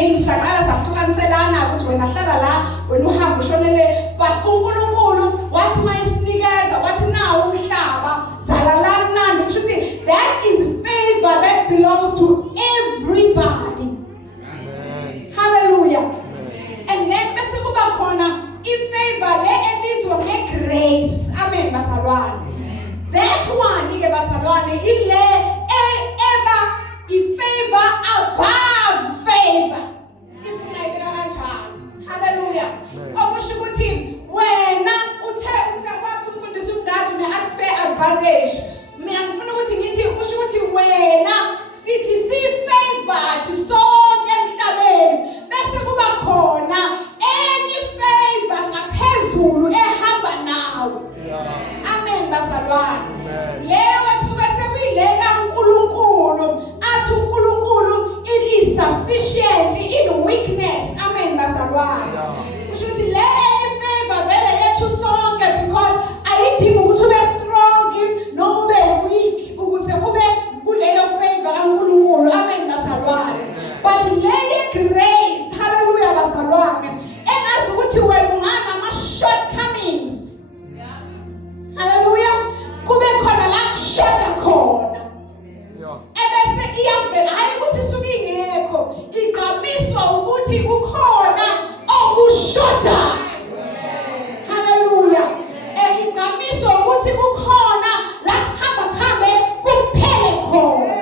things saqala sahlukaniselana ukuthi wena hlala la wena uhamba ushonele but uNkulunkulu wathi mayisinikeza wathi nawo umhlaba zalalana nani kusho ukuthi that is favor that belongs to everybody. Amen. Hallelujah. Amen. And then bese kuba khona ifavor le ebizwa ngegrace. Amen bazalwane. That one ke bazalwane ile eba ifavor above favor. Ifuna kanjalo. Hallelujah. Okusho ukuthi wena uthe wathi umfundisi umngadi une-unfair advantage. Mina ngifuna ukuthi ngithi kusho ukuthi wena sithi si-favored sonke emhlabeni bese kuba khona enye favor ngaphezulu ehamba nawo. Amen bazalwane. Leyo kusuke sekuyile kaNkulunkulu athi uNkulunkulu it is sufficient in weakness. Amen bazalwane. Kusho ukuthi le enye favor vele yethu sonke because ayidingi ukuthi ube strong noma ube weak ukuze ube kuleyo favor kaNkulunkulu. Amen bazalwane. But le grace, hallelujah bazalwane, engazi ukuthi wena ungana shortcomings. Hallelujah. Kube khona la kushota khona. Ebese iyavela hayi ukuthi isuke ingekho igqamiswa ukuthi kukhona okushota. Hallelujah. Igqamiswa ukuthi kukhona la kuhamba kuphele khona.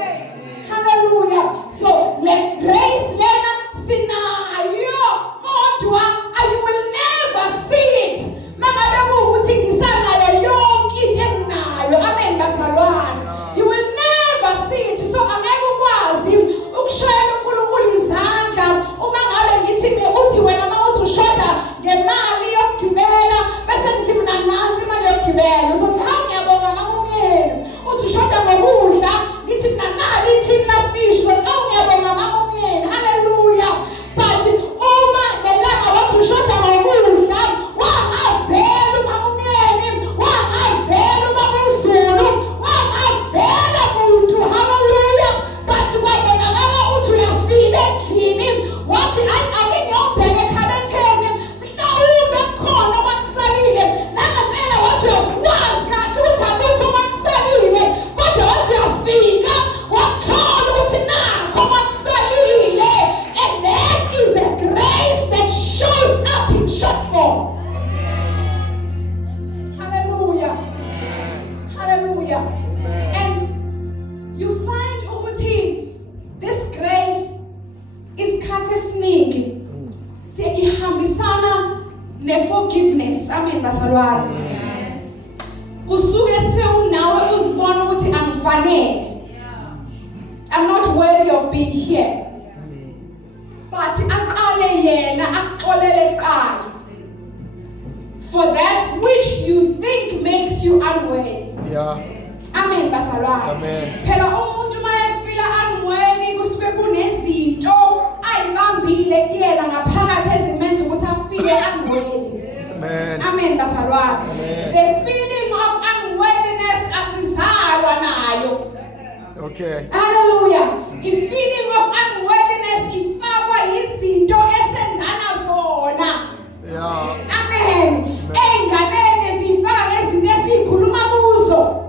Hallelujah. So le grace lena sinayo kodwa I will never see it. Mangabe ukuthi ngisanayo yonke into enginayo. Amen bazalwane. You will never see it. So angeke ukwazi ukushayela uNkulunkulu izandla uma ngabe ngithi uthi wena mawuthi ushoda ngemali yokugibela bese ngithi mina nansi imali yokugibela uzothi hawu ngiyabonga mama umyeni. Uthi ushoda ngokudla ngithi mina nali ithi na fish uzothi hawu ngiyabonga mama umyeni. Hallelujah. But uma ngelanga wathi ushoda ngokudla wangavela mama umyeni wangavela ubaba uZulu wangavela muntu. Hallelujah. But kwabonakala ukuthi uyafika endlini wathi ake ngiyobheka ekhabetheni mhlawumbe khona kwakusalile nangempela wathi uyakwazi kahle ukuthi akukho kwakusalile kodwa wathi uyafika wathola ukuthi nakho kwakusalile. And that is the grace that shows up in short form. Hallelujah. Hallelujah. And you find ukuthi this grace is khathe esiningi ihambisana ne-forgiveness. Amen bazalwane. Kusuke sewunawe uzibona ukuthi angifanele. I'm not worthy of being here. But aqale yena akuxolele kuqala for that which you think makes you unworthy. Amen bazalwane. Amen. Phela umuntu mayefila unworthy kusuke kunezinto ayibambile kuyena ngaphakathi ezimenza ukuthi afike unworthy. Amen. Amen bazalwane. Amen. The feeling of unworthiness asizalwa nayo. Okay. Hallelujah. The feeling of unworthiness ifakwa izinto esenzana zona. Amen. Enganene zifaka nezinto esikhuluma kuzo.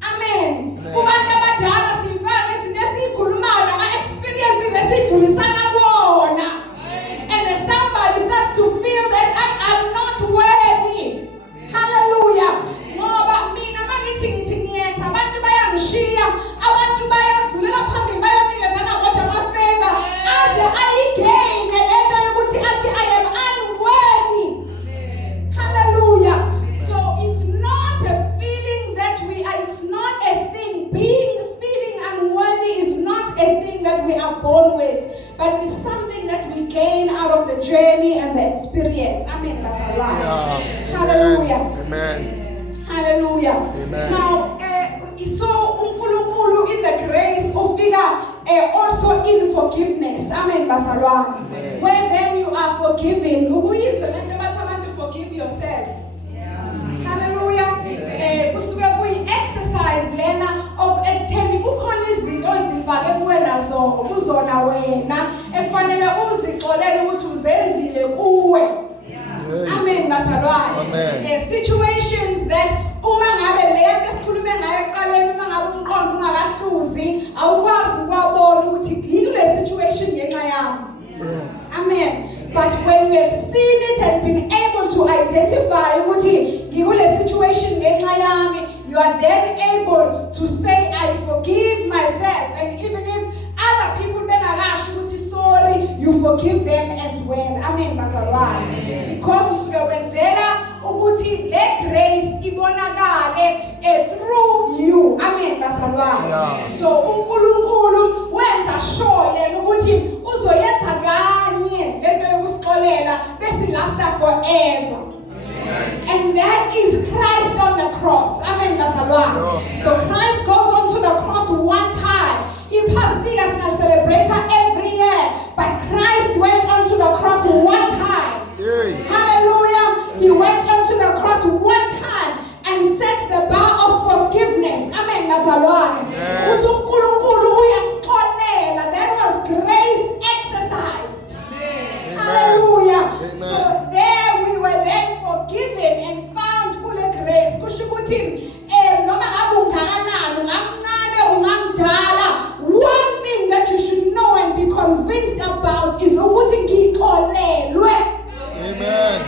Amen. Kubantu abadala sifaka izinto esikhulumayo nama-experiences esidlulisana kuwona. And somebody starts to feel that I am not worthy. Hallelujah. Ngoba mina mangithi ngiyetha abantu bayangishiya, abantu bayadlulela phambili bayonikezana kodwa ama-favor aze ayigayine lento yokuthi athi I am unworthy. Hallelujah. So it's not a feeling that it's not a thing. Feeling unworthy is not a thing that we are born with, but it's something that we gain out of the journey and the experience. Amen. Hallelujah. Amen. Hallelujah. Amen. Now, so uNkulunkulu in the grace ufika also in forgiveness. Amen bazalwane. Where then you are forgiven. Ukuyizwe lento bathi abantu forgive yourself. Hallelujah. Kusuke kuyi-exercise lena of ekutheni kukhona izinto ezifake kuwena kuzona wena ekufanele Amen. But when we have seen it and been able to identify ukuthi ngikule situation ngenxa yami, you are then able to say I forgive myself, and even if other people bengakasho ukuthi sorry, you forgive them as well. Amen bazalwane. Because usuke wenzela ukuthi le grace ibonakale through you. Amen bazalwane. So uNkulunkulu wenza sure yena ukuthi uzoyenza kanye lento yokusixolela bese lasta forever. And that is Christ on the cross. Amen bazalwane. So Christ goes on to the cross one time. He pasikas na celebrator every year, but Christ went on to the cross one time. Hallelujah. He went on to the cross one time and set the bar of forgiveness. Amen bazalwane. Uthi uNkulunkulu uyasixolela. That was grace exercised. Hallelujah. So there we were then forgiven and found kule grace. Kusho ukuthi noma ngabe ungakanani, ungamncane ungamdala, one thing that you should know and be convinced about is ukuthi ngixolelwe. Amen.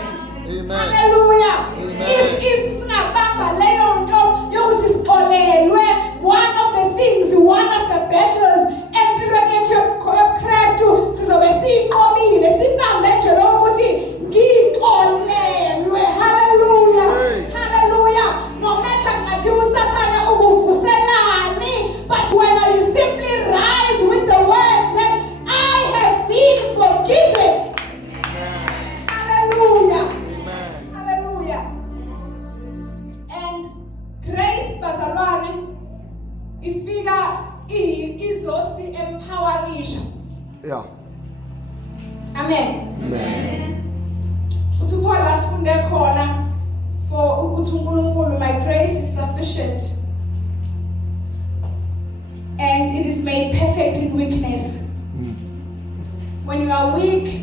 Amen. Hallelujah. Amen. If singabamba leyo nto yokuthi sixolelwe, one of the things, one of the battles empilweni yethu yobuKristu sizobe siyinqobile, sibambe nje lokho ukuthi ngixolelwe. Hallelujah. Hallelujah. No matter ngathi uSathane ukuvuselani, but when you simply rise with the words that I have been forgiven. Hallelujah. Hallelujah. And grace bazalwane ifika izosi empowerisha. Yeah. Amen. Amen. Uthi Paul asifunde khona for ukuthi uNkulunkulu, my grace is sufficient and it is made perfect in weakness. When you are weak,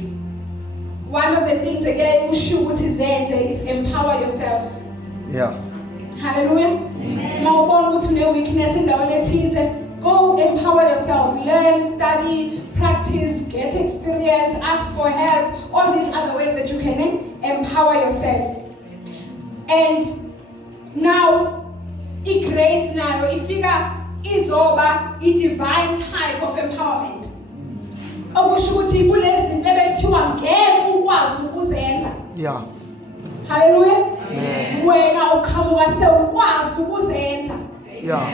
one of the things again usho ukuthi zenze is empower yourself. Yeah. Hallelujah. Mawubona ukuthi une weakness endaweni ethize, go empower yourself. Learn, study, practice, get experience, ask for help. All these other ways that you can empower yourself. And now, grace nayo ifika izoba divine type of empowerment. Okusho ukuthi kulezinto ebekuthiwa ngeke ukwazi ukuzenza. Yeah. Hallelujah. Wena uqhamuka sewukwazi ukuzenza. Yeah.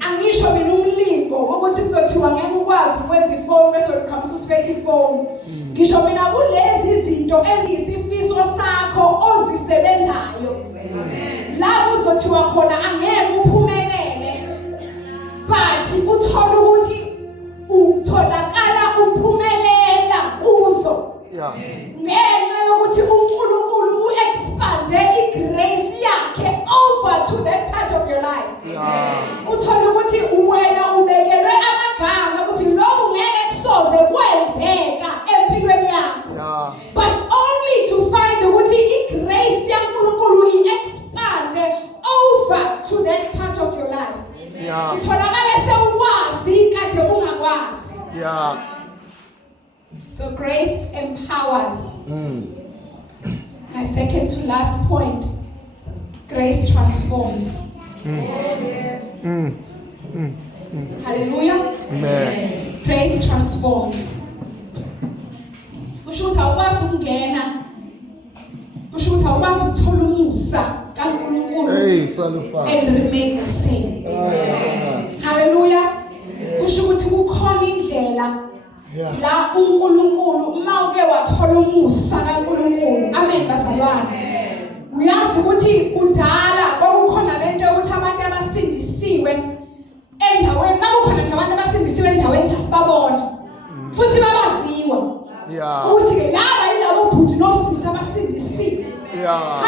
Angisho mina umlingo ukuthi kuzothiwa ngeke ukwazi ukwenza ifoni bese uqhamuka usiphethe ifoni. Ngisho mina kulezi izinto eziyisifiso sakho ozisebenzayo. La uzothiwa khona angeke uphumelele, but uthola ukuthi utholakala uphumelela kuzo. Yeah. Ngenxa yokuthi uNkulunkulu uexpande igrace yakhe over to that part of your life. Yeah. Uthola ukuthi wena ubekelwe amagama ukuthi lokhu ngeke kusoze kwenzeka empilweni yakho. Yeah. But only to find ukuthi igrace yaNkulunkulu iexpande over to that part of your life. Yeah. Utholakala sewukwazi kade ungakwazi. Yeah. So grace empowers. My second to last point, grace transforms. Hallelujah. Amen. Grace transforms. Usho ukuthi awukwazi ukungena. Usho ukuthi awukwazi ukuthola umusa kaNkulunkulu Hey, salufa. and remain the same. Hallelujah. Usho ukuthi kukhona indlela la uNkulunkulu uma uke wathola umusa kaNkulunkulu. Amen bazalwane. Uyazi ukuthi kudala kwakukhona lento yokuthi abantu abasindisiwe endaweni, nakukhona nje abantu abasindisiwe endaweni sasibabona futhi babaziwa. Yeah. Ukuthi ke laba yilabo bhuti nosisi abasindisiwe. Yeah.